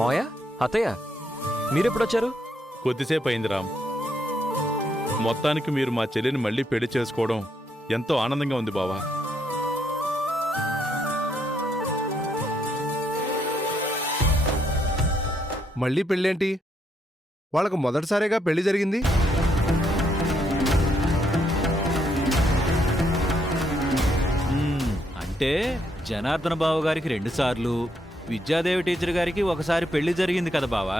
మావయ్య, అత్తయ్య, మీరెప్పుడొచ్చారు? కొద్దిసేపు అయింది రామ్. మొత్తానికి మీరు మా చెల్లిని మళ్ళీ పెళ్లి చేసుకోవడం ఎంతో ఆనందంగా ఉంది బావా. మళ్ళీ పెళ్ళేంటి? వాళ్ళకు మొదటిసారిగా పెళ్లి జరిగింది. అంటే జనార్దన బావ గారికి 2 సార్లు, విద్యాదేవి టీచర్ గారికి ఒకసారి పెళ్లి జరిగింది కదా బావా.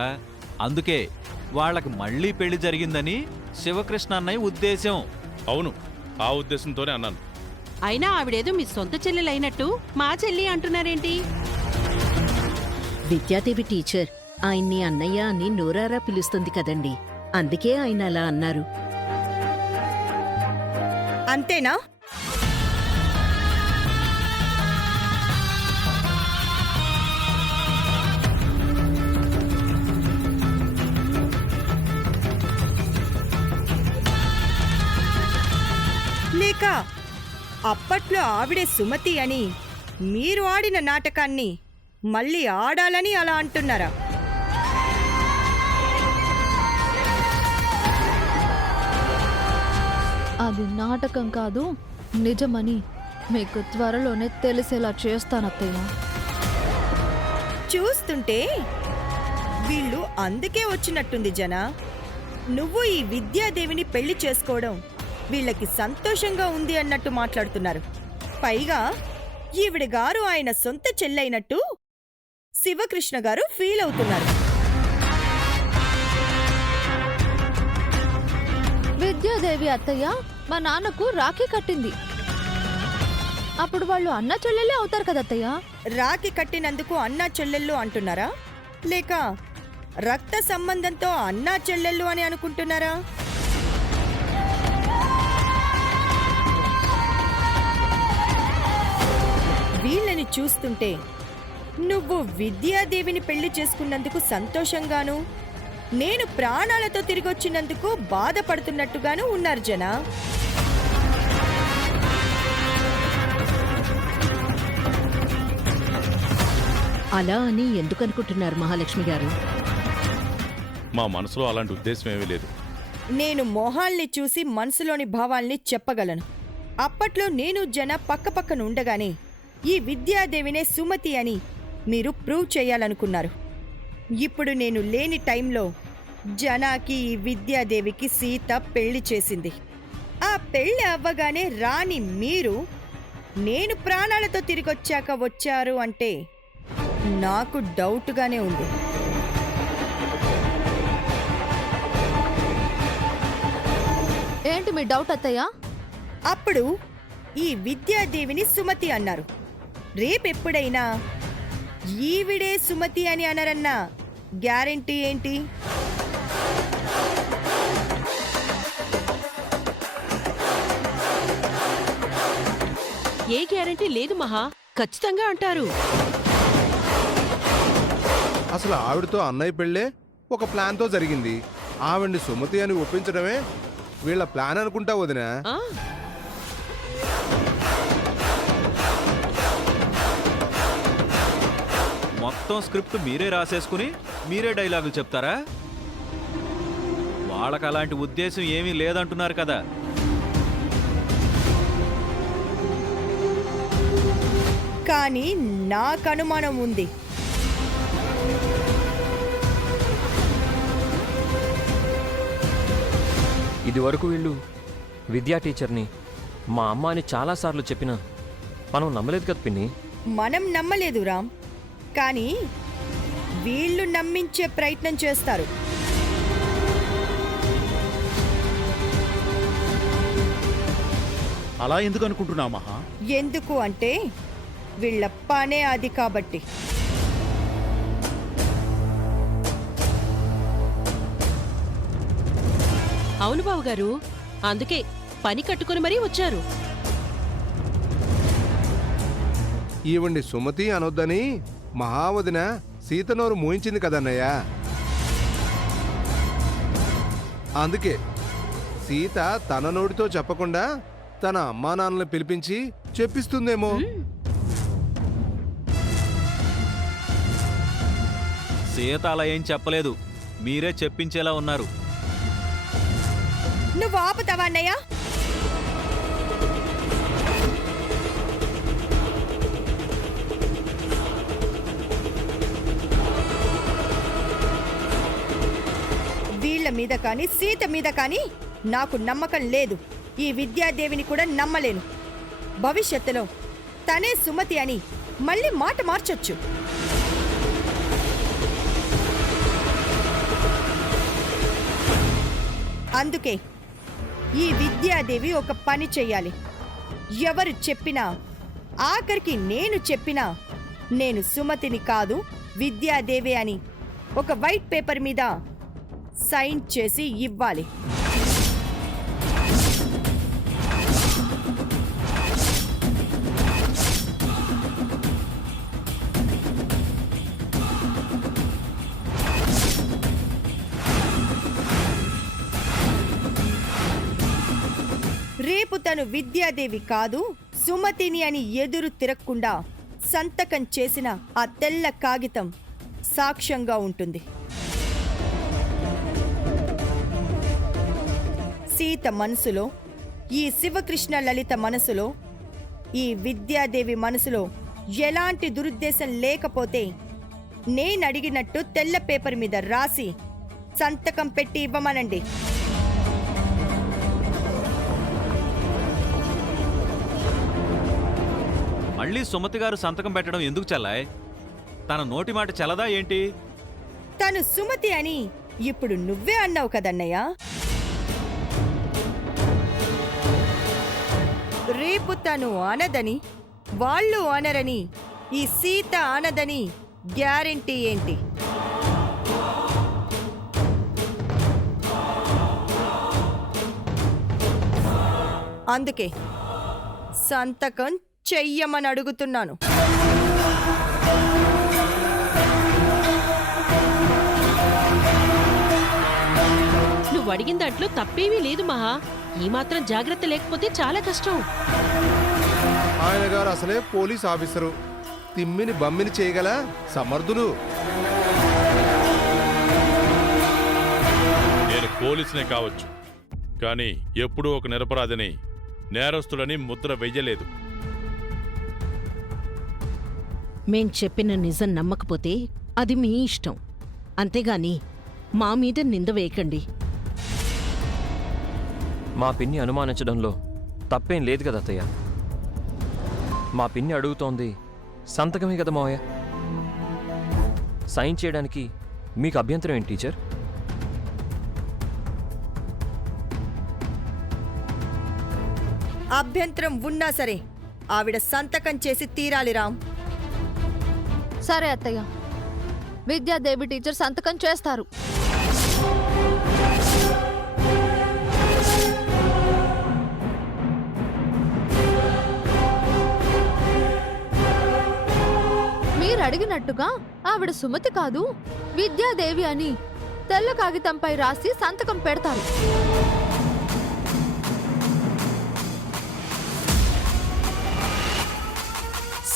అందుకే వాళ్ళకి మళ్ళీ పెళ్లి జరిగిందని శివకృష్ణ అన్నయ్య ఉద్దేశం. అవును, ఆ ఉద్దేశంతోనే అన్నాను. అయినా ఆవిడేదో మీ సొంత చెల్లెలైనట్టు మా చెల్లి అంటున్నారేంటి? విద్యాదేవి టీచర్ ఆయన్ని అన్నయ్య అని నోరారా పిలుస్తుంది కదండి, అందుకే ఆయన అలా అన్నారు. అంతేనా? లేక అప్పట్లో ఆవిడే సుమతి అని మీరు ఆడిన నాటకాన్ని మళ్ళీ ఆడాలని అలా అంటున్నారా? అది నాటకం కాదు, నిజమని మీకు త్వరలోనే తెలిసేలా చేస్తానత్తయ్య. చూస్తుంటే వీళ్ళు అందుకే వచ్చినట్టుంది జన. నువ్వు ఈ విద్యాదేవిని పెళ్లి చేసుకోవడం వీళ్ళకి సంతోషంగా ఉంది అన్నట్టు మాట్లాడుతున్నారు. పైగా ఈవిడ గారు ఆయన సొంత చెల్లైనట్టు శివకృష్ణ గారు ఫీల్ అవుతున్నారు. విద్యాదేవి అత్తయ్య మా నాన్నకు రాఖీ కట్టింది. అప్పుడు వాళ్ళు అన్న చెల్లెలే అవుతారు కదా అత్తయ్య. రాఖీ కట్టినందుకు అన్నా చెల్లెళ్ళు అంటున్నారా, లేక రక్త సంబంధంతో అన్నా చెల్లెళ్ళు అని అనుకుంటున్నారా? వీళ్ళని చూస్తుంటే నువ్వు విద్యాదేవిని పెళ్లి చేసుకున్నందుకు సంతోషంగాను, నేను ప్రాణాలతో తిరిగొచ్చినందుకు బాధపడుతున్నట్టుగాను ఉన్నారు జన. అలా అని ఎందుకనుకుంటున్నారు మహాలక్ష్మి గారు? మా మనసులో అలాంటి ఉద్దేశం ఏమీ లేదు. నేను మొహాల్ని చూసి మనసులోని భావాల్ని చెప్పగలను. అప్పట్లో నేను జన పక్కపక్కన ఉండగానే ఈ విద్యాదేవినే సుమతి అని మీరు ప్రూవ్ చేయాలనుకున్నారు. ఇప్పుడు నేను లేని టైంలో జనాకి ఈ విద్యాదేవికి సీత పెళ్లి చేసింది. ఆ పెళ్లి అవ్వగానే రాని మీరు నేను ప్రాణాలతో తిరిగొచ్చాక వచ్చారు అంటే నాకు డౌట్గానే ఉంది. ఏంటి మీ డౌట్ అత్తయ్య? అప్పుడు ఈ విద్యాదేవిని సుమతి అన్నారు. రేపెప్పుడైనా ఈవిడే సుమతి అని అనరన్న గ్యారెంటీ ఏంటి? ఏ గ్యారెంటీ లేదు మహా, ఖచ్చితంగా అంటారు. అసలు ఆవిడతో అన్నయ్య పెళ్ళే ఒక ప్లాన్తో జరిగింది. ఆవిడ్ని సుమతి అని ఒప్పించడమే వీళ్ళ ప్లాన్ అనుకుంటా వదినా. ఆ, మొత్తం స్క్రిప్ట్ మీరే రాసేసుకుని మీరే డైలాగులు చెప్తారా? వాళ్ళకి అలాంటి ఉద్దేశం ఏమీ లేదంటున్నారు కదా. కానీ నాకు అనుమానం ఉంది. ఇదివరకు వీళ్ళు విద్యా టీచర్ని మా అమ్మ అని చాలాసార్లు చెప్పినా మనం నమ్మలేదు కదా పిన్ని. మనం నమ్మలేదు రామ్, కానీ వీళ్ళు నమ్మించే ప్రయత్నం చేస్తారు. అలా ఎందుకు అనుకుంటున్నావు మహా? ఎందుకు అంటే వీళ్ళ పనే అది కాబట్టి. అవును బావగారు, అందుకే పని కట్టుకుని మరీ వచ్చారు. ఈవిడ్ని సుమతి అనొద్దని మహావదిన సీతనోరు మూయించింది కదన్నయ్య. అందుకే సీత తన నోటితో చెప్పకుండా తన అమ్మా నాన్నల్ని పిలిపించి చెప్పిస్తుందేమో. సీత అలా ఏం చెప్పలేదు, మీరే చెప్పించేలా ఉన్నారు. నువ్వు ఆపుతావా అన్నయ్య? వీళ్ళ మీద కానీ సీత మీద కానీ నాకు నమ్మకం లేదు. ఈ విద్యాదేవిని కూడా నమ్మలేను. భవిష్యత్తులో తనే సుమతి అని మళ్ళీ మాట మార్చొచ్చు. అందుకే ఈ విద్యాదేవి ఒక పని చెయ్యాలి. ఎవరు చెప్పినా, ఆఖరికి నేను చెప్పినా, నేను సుమతిని కాదు విద్యాదేవి అని ఒక వైట్ పేపర్ మీద సైన్ చేసి ఇవ్వాలి. రేపు తను విద్యాదేవి కాదు సుమతిని అని ఎదురు తిరగకుండా సంతకం చేసిన ఆ తెల్ల కాగితం సాక్ష్యంగా ఉంటుంది. సీత మనసులో, ఈ శివకృష్ణ లలిత మనసులో, ఈ విద్యాదేవి మనసులో ఎలాంటి దురుద్దేశం లేకపోతే నేనడిగినట్టు తెల్ల పేపర్ మీద రాసి సంతకం పెట్టి ఇవ్వమనండి. మళ్ళీ సుమతి గారు సంతకం పెట్టడం ఎందుకు చెల్లాయ్? తన నోటి మాట చెల్లదా ఏంటి? తను సుమతి అని ఇప్పుడు నువ్వే అన్నావు కదన్నయ్య. రేపు తను అనదని, వాళ్ళు అనరని, ఈ సీత అనదని గ్యారెంటీ ఏంటి? అందుకే సంతకం చెయ్యమని అడుగుతున్నాను. నువ్వు అడిగిన దాంట్లో తప్పేమీ లేదు మహా. ఈ మాత్రం జాగ్రత్త లేకపోతే చాలా కష్టం. ఆయన గారు అసలే పోలీస్ ఆఫీసరు, తిమ్మిని బమ్మిని చేయగల సమర్థులు. నేను పోలీసునే కావచ్చు, కానీ ఎప్పుడూ ఒక నిరపరాధిని, నేరస్తులని ముద్ర వెయ్యలేదు. మేం చెప్పిన నిజం నమ్మకపోతే అది మీ ఇష్టం, అంతేగాని మా మీద నింద వేయకండి. మా పిన్ని అనుమానించడంలో తప్పేం లేదు కదా అత్తయ్య. మా పిన్ని అడుగుతోంది సంతకమే కదా మావయ్య. సైన్ చేయడానికి మీకు అభ్యంతరం ఏంటి టీచర్? అభ్యంతరం ఉన్నా సరే ఆవిడ సంతకం చేసి తీరాలి రామ్. సరే అత్తయ్య, విద్యాదేవి టీచర్ సంతకం చేస్తారు. మీరు అడిగినట్టుగా ఆవిడ సుమతి కాదు విద్యాదేవి అని తెల్ల కాగితంపై రాసి సంతకం పెడతారు.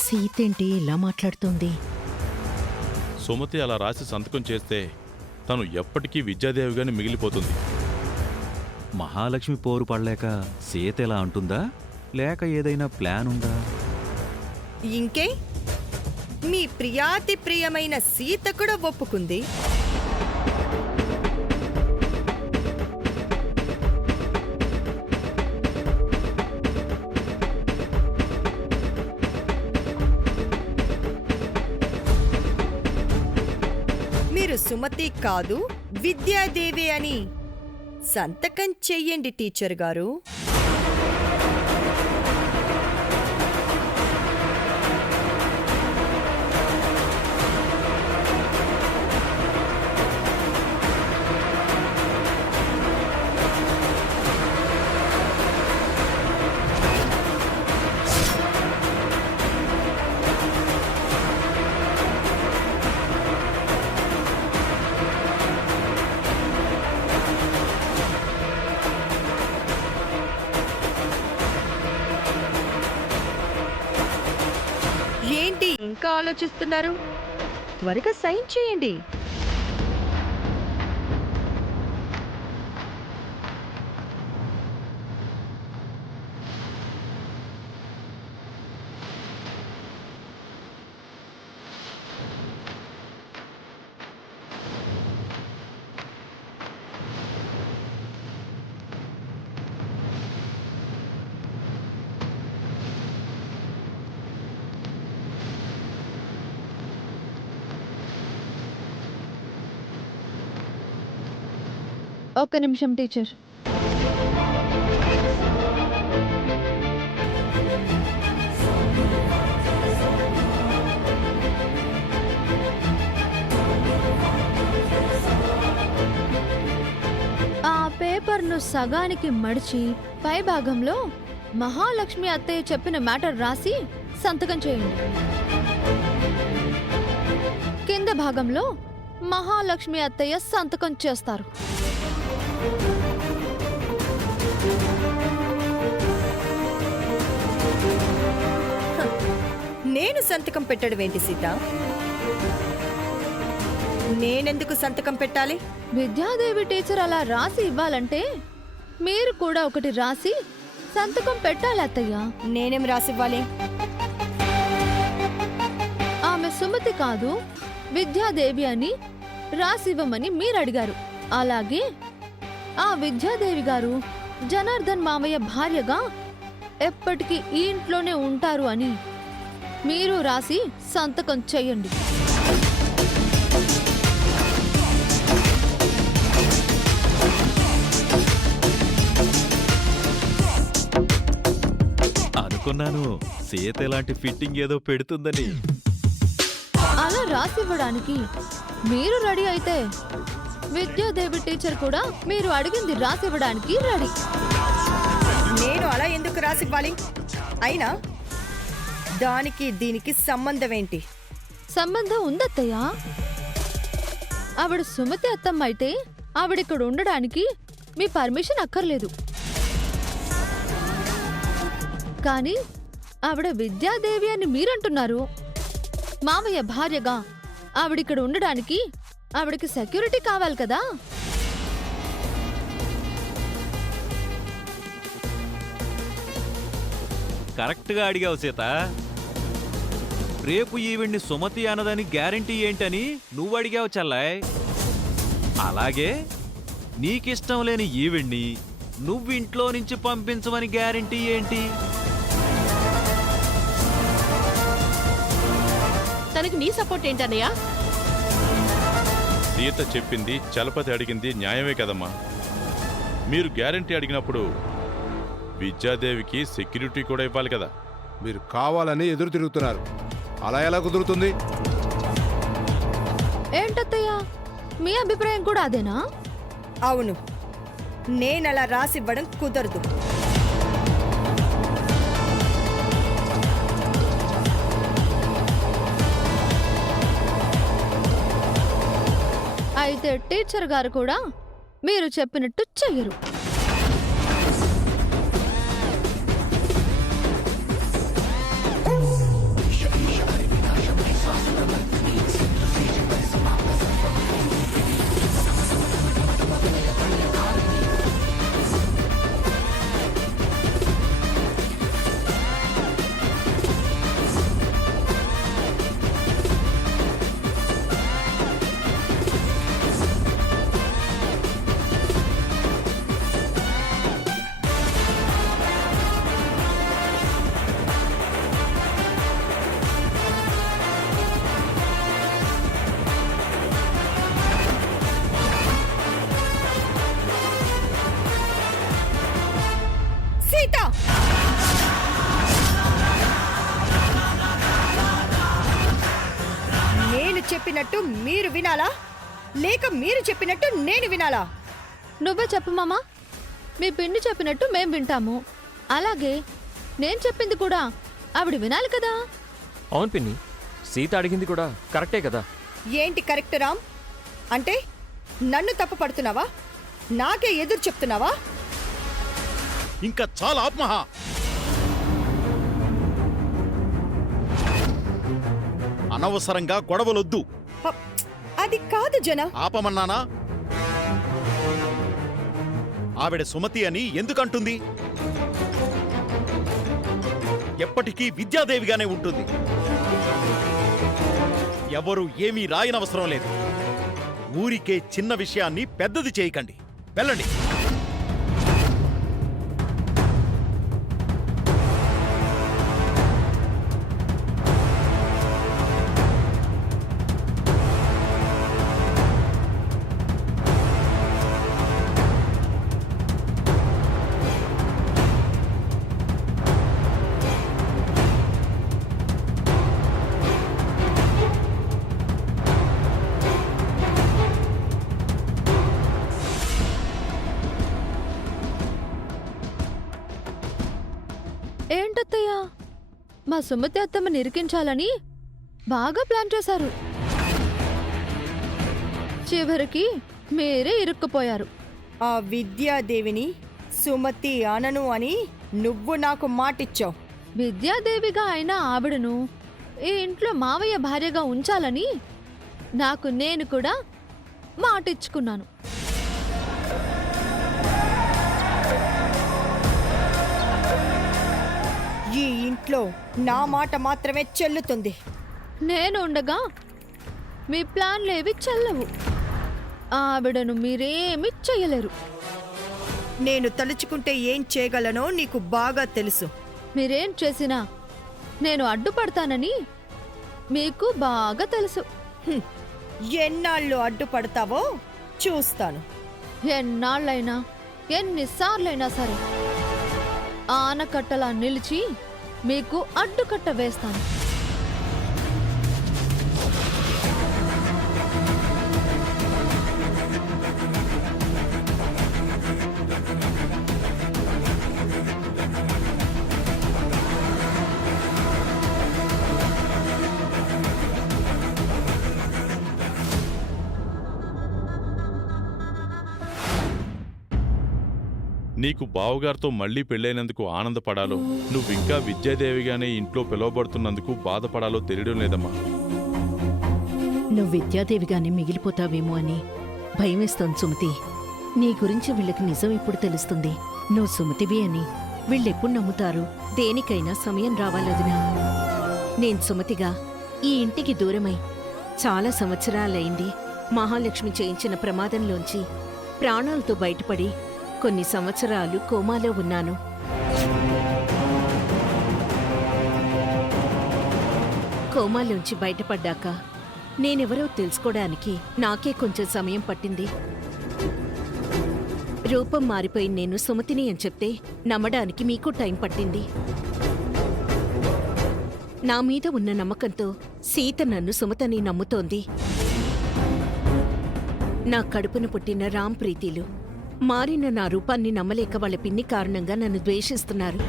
సీతేంటి ఇలా మాట్లాడుతోంది? సుమతి అలా రాసి సంతకం చేస్తే తను ఎప్పటికీ విద్యాదేవిగానే మిగిలిపోతుంది. మహాలక్ష్మి పోరు పడలేక సీత ఎలా అంటుందా, లేక ఏదైనా ప్లాన్ ఉందా? ఇంకే మీ ప్రియాతి ప్రియమైన సీత కూడా ఒప్పుకుంది. మీరు సుమతి కాదు విద్యాదేవి అని సంతకం చెయ్యండి టీచర్ గారు. ఏంటి ఇంకా ఆలోచిస్తున్నారు? త్వరగా సైన్ చేయండి. ఒక్క నిమిషం టీచర్. ఆ పేపర్ను సగానికి మడిచి పై భాగంలో మహాలక్ష్మి అత్తయ్య చెప్పిన మ్యాటర్ రాసి సంతకం చేయండి. కింద భాగంలో మహాలక్ష్మి అత్తయ్య సంతకం చేస్తారు. నేను సంతకం పెట్టడం ఏంటి సీత? నేనెందుకు సంతకం పెట్టాలి? విద్యాదేవి టీచర్ అలా రాసి ఇవ్వాలంటే మీరు కూడా ఒకటి రాసి సంతకం పెట్టాలి అత్తయ్య. నేనేం రాసివ్వాలి? ఆమె సుమతి కాదు విద్యాదేవి అని రాసివ్వమని మీరు అడిగారు. అలాగే ఆ విద్యాదేవి గారు జనార్దన్ మామయ్య భార్యగా ఎప్పటికీ ఈ ఇంట్లోనే ఉంటారు అని మీరు రాసి సంతకం చేయండి. అనుకున్నాను సీత ఇలాంటి ఫిట్టింగ్ ఏదో పెడుతుందని. అలా రాసివ్వడానికి మీరు రెడీ అయితే విద్యాదేవి టీచర్ కూడా మీరు అడిగింది రాసివ్వడానికి రెడీ. నేను అలా ఎందుకు రాసివ్వాలి? అయినా దానికి దీనికి సంబంధం ఏంటి? సంబంధం ఉందత్తయ్య. ఆవిడ సుమతి అత్తమ్మ అయితే ఆవిడిక్కడ ఉండడానికి మీ పర్మిషన్ అక్కర్లేదు. కానీ ఆవిడ విద్యాదేవి అని మీరంటున్నారు. మామయ్య భార్యగా ఆవిడిక్కడ ఉండడానికి ఆవిడకి సెక్యూరిటీ కావాలి కదా. కరెక్ట్గా అడిగావు సీత. రేపు ఈవిడ్ని సుమతి అన్నదని గ్యారంటీ ఏంటని నువ్వు అడిగావు చల్లాయ్. అలాగే నీకిష్టం లేని ఈవిడ్ని నువ్వు ఇంట్లో నుంచి పంపించమని గ్యారంటీ ఏంటి? తనకి నీ సపోర్ట్ ఏంటన్నయ్యా? సీత చెప్పింది చలపతి అడిగింది న్యాయమే కదమ్మా. మీరు గ్యారంటీ అడిగినప్పుడు విద్యాదేవికి సెక్యూరిటీ కూడా ఇవ్వాలి కదా. మీరు కావాలని ఎదురు తిరుగుతున్నారు. అలా ఎలా కుదురుతుంది? ఏంటత్తయ్య మీ అభిప్రాయం కూడా అదేనా? అవును, నేనలా రాసివ్వడం కుదరదు. అయితే టీచర్ గారు కూడా మీరు చెప్పినట్టు చెయ్యరు. సీత, నేను చెప్పినట్టు మీరు వినాలా లేక మీరు చెప్పినట్టు నేను వినాలా? నువ్వే చెప్పు మామా. మీ పిన్ని చెప్పినట్టు మేం వింటాము. అలాగే నేను చెప్పింది కూడా ఆవిడ వినాలి కదా. అవును పిన్ని, సీత అడిగింది కూడా కరెక్టే కదా. ఏంటి కరెక్ట్ రామ్? అంటే నన్ను తప్పు పడుతున్నావా? నాకే ఎదురు చెప్తున్నావా? ఇంకా చాలా ఆత్మహా. అనవసరంగా గొడవలొద్దు. అది కాదు జన. ఆపమన్నానా? ఆవిడ సుమతి అని ఎందుకంటుంది? ఎప్పటికీ విద్యాదేవిగానే ఉంటుంది. ఎవరు ఏమీ రాయనవసరం లేదు. ఊరికే చిన్న విషయాన్ని పెద్దది చేయకండి. వెళ్ళండి. ఏంటత్తయ్యా, మా సుమతి అత్తమ్మని ఇరికించాలని బాగా ప్లాన్ చేశారు. చివరికి మీరే ఇరుక్కుపోయారు. ఆ విద్యాదేవిని సుమతి అనను అని నువ్వు నాకు మాటిచ్చావు. విద్యాదేవిగా అయిన ఆవిడను ఈ ఇంట్లో మావయ్య భార్యగా ఉంచాలని నాకు నేను కూడా మాటిచ్చుకున్నాను. ఈ ఇంట్లో నా మాట మాత్రమే చెల్లుతుంది. నేను ఉండగా మీ ప్లాన్లేవి చెల్లవు. ఆవిడను మీరేమి చెయ్యలేరు. నేను తలుచుకుంటే ఏం చేయగలనో నీకు బాగా తెలుసు. మీరేం చేసినా నేను అడ్డుపడతానని మీకు బాగా తెలుసు. ఎన్నాళ్ళు అడ్డుపడతావో చూస్తాను. ఎన్నాళ్ళైనా ఎన్నిసార్లైనా సరే ఆనకట్టలా నిలిచి మీకు అడ్డుకట్ట వేస్తాను. నీకు బావగారితో మళ్ళీ పెళ్ళైనందుకు ఆనందపడాలో, నువ్వింకా విద్యాదేవిగానే ఇంట్లో పిలువబడుతున్నందుకు బాధపడాలో తెలియడం లేదమ్మా. నువ్వు విద్యాదేవిగానే మిగిలిపోతావేమో అని భయమేస్తోంది సుమతి. నీ గురించి వీళ్ళకి నిజం ఇప్పుడు తెలుస్తుంది. నువ్వు సుమతివి అని వీళ్ళెప్పుడు నమ్ముతారు? దేనికైనా సమయం రావాలదినా. నేను సుమతిగా ఈ ఇంటికి దూరమై చాలా సంవత్సరాలైంది. మహాలక్ష్మి చేయించిన ప్రమాదంలోంచి ప్రాణాలతో బయటపడి కొన్ని సంవత్సరాలు కోమాలో ఉన్నాను. కోమాలోంచి బయటపడ్డాక నేనెవరో తెలుసుకోవడానికి నాకే కొంచెం సమయం పట్టింది. రూపం మారిపోయి నేను సుమతిని అని చెప్తే నమ్మడానికి మీకు టైం పట్టింది. నా మీద ఉన్న నమ్మకంతో సీత నన్ను సుమతని నమ్ముతోంది. నా కడుపున పుట్టిన రామ్ ప్రీతిలు మారిన నా రూపాన్ని నమ్మలేక వాళ్ళ పిన్ని కారణంగా నన్ను ద్వేషిస్తున్నారు.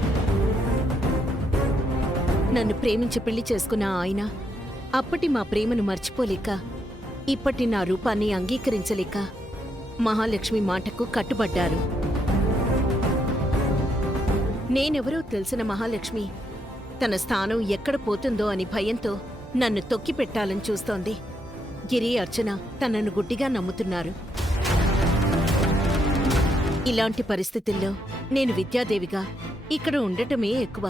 నన్ను ప్రేమించి పెళ్లి చేసుకున్న ఆయన అప్పటి మా ప్రేమను మర్చిపోలేక, ఇప్పటి నా రూపాన్ని అంగీకరించలేక మహాలక్ష్మి మాటకు కట్టుబడ్డారు. నేనెవరో తెలిసిన మహాలక్ష్మి తన స్థానం ఎక్కడ పోతుందో అని భయంతో నన్ను తొక్కిపెట్టాలని చూస్తోంది. గిరి, అర్చన తనను గుడ్డిగా నమ్ముతున్నారు. ఇలాంటి పరిస్థితుల్లో నేను విద్యాదేవిగా ఇక్కడ ఉండటమే ఎక్కువ.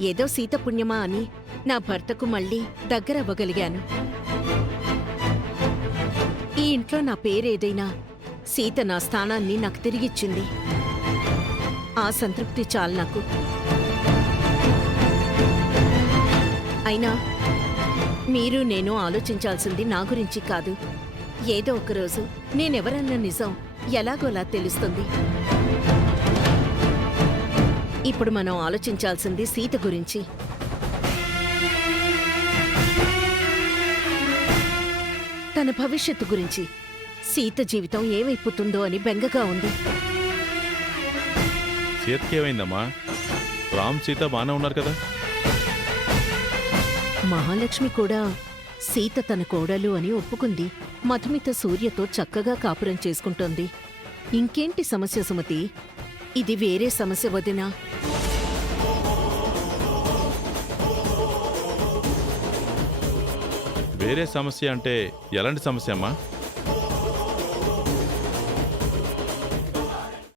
ఏదో సీత పుణ్యమా అని నా భర్తకు మళ్ళీ దగ్గరవ్వగలిగాను. ఈ ఇంట్లో నా పేరేదైనా సీత నా స్థానాన్ని నాకు తిరిగిచ్చింది. ఆ సంతృప్తి చాలు నాకు. అయినా మీరు నేను ఆలోచించాల్సింది నా గురించి కాదు. ఏదో ఒకరోజు నేనెవరన్న నిజం ఎలాగోలా తెలుస్తుంది. ఇప్పుడు మనం ఆలోచించాల్సింది సీత గురించి. తన భవిష్యత్తు గురించి. సీత జీవితం ఏమైపోతుందో అని బెంగగా ఉంది. సీతకేమైందమ్మా? రామ్, సీత బాగానే ఉన్నారు కదా? మహాలక్ష్మి కూడా సీత తన కోడలు అని ఒప్పుకుంది. మధుమిత సూర్యతో చక్కగా కాపురం చేసుకుంటోంది. ఇంకేంటి సమస్య సుమతి? ఇది వేరే సమస్య వదినా. వేరే సమస్య అంటే ఎలాంటి సమస్య అమ్మా?